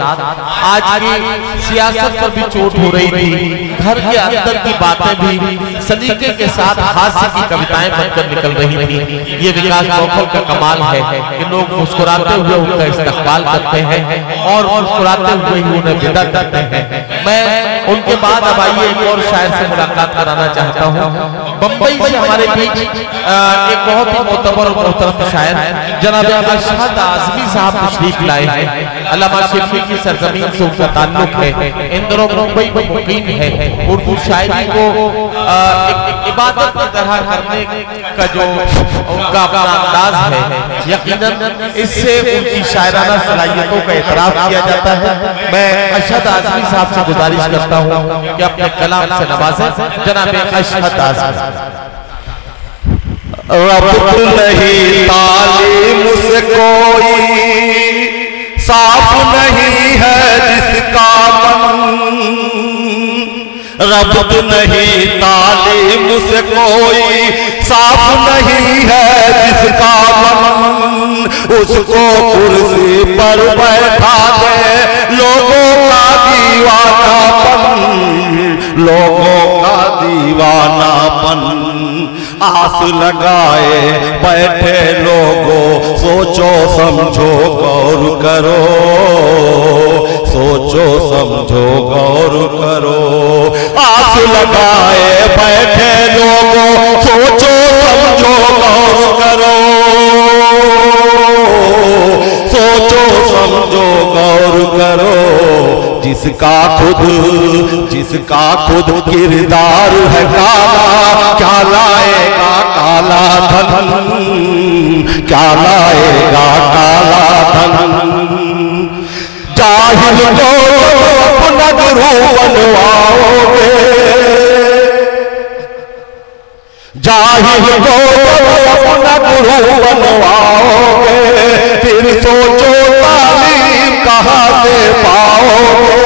आज की सियासत पर भी चोट हो रही थी, घर के अंदर की बातें भी सलीके के साथ हास्य की कविताएं बनकर निकल रही थी। ये विकास नौफल का कमाल है कि लोग मुस्कुराते हुए उनका इस्तकबाल करते हैं और मुस्कुराते हुए ही उन्हें विदा करते हैं। मैं उनके बाद अब आइए एक और शायर से मुलाकात कराना चाहता हूँ। बम्बई से हमारे बीच एक बहुत ही मोतबर और मोहतरम शायर जनाब अशहद आज़मी साहब तशरीफ लाए हैं। अल्लामा शिफी की सरजमीन से उनका ताल्लुक है, इन दिनों मुंबई में मुकीम है। उर्दू शायरी को एक इबादत की तरह करने का जो उनका अपना अंदाज है, यकीनन इससे उनकी शायराना सलाहियतों का एतराफ किया जाता है। मैं अशहद आज़मी साहब से गुजारिश करता हूँ कि अपने कलाम से नवाजें जनाब अशहद आज़मी। रब्त नहीं तालीम से कोई साफ नहीं है जिसका मन, रब्त नहीं तालीम से कोई साफ नहीं है जिसका मन, उसको कुर्सी पर बैठा दे लोगों का दीवानापन, लोगों का दीवानापन। आस लगाए बैठे लोगों सोचो समझो गौर करो, सोचो समझो गौर करो। आस लगाए बैठे लोगों सोचो समझो गौर करो, सोचो समझो गौर करो। जिसका खुद किरदार है काला, क्या लाएगा काला धन, क्या लाएगा काला धन। जाहिल को अपना गुरु बनवाओगे, जाहिल को अपना गुरु बनवाओगे, फिर सोचो तालीम कहाँ से पाओगे।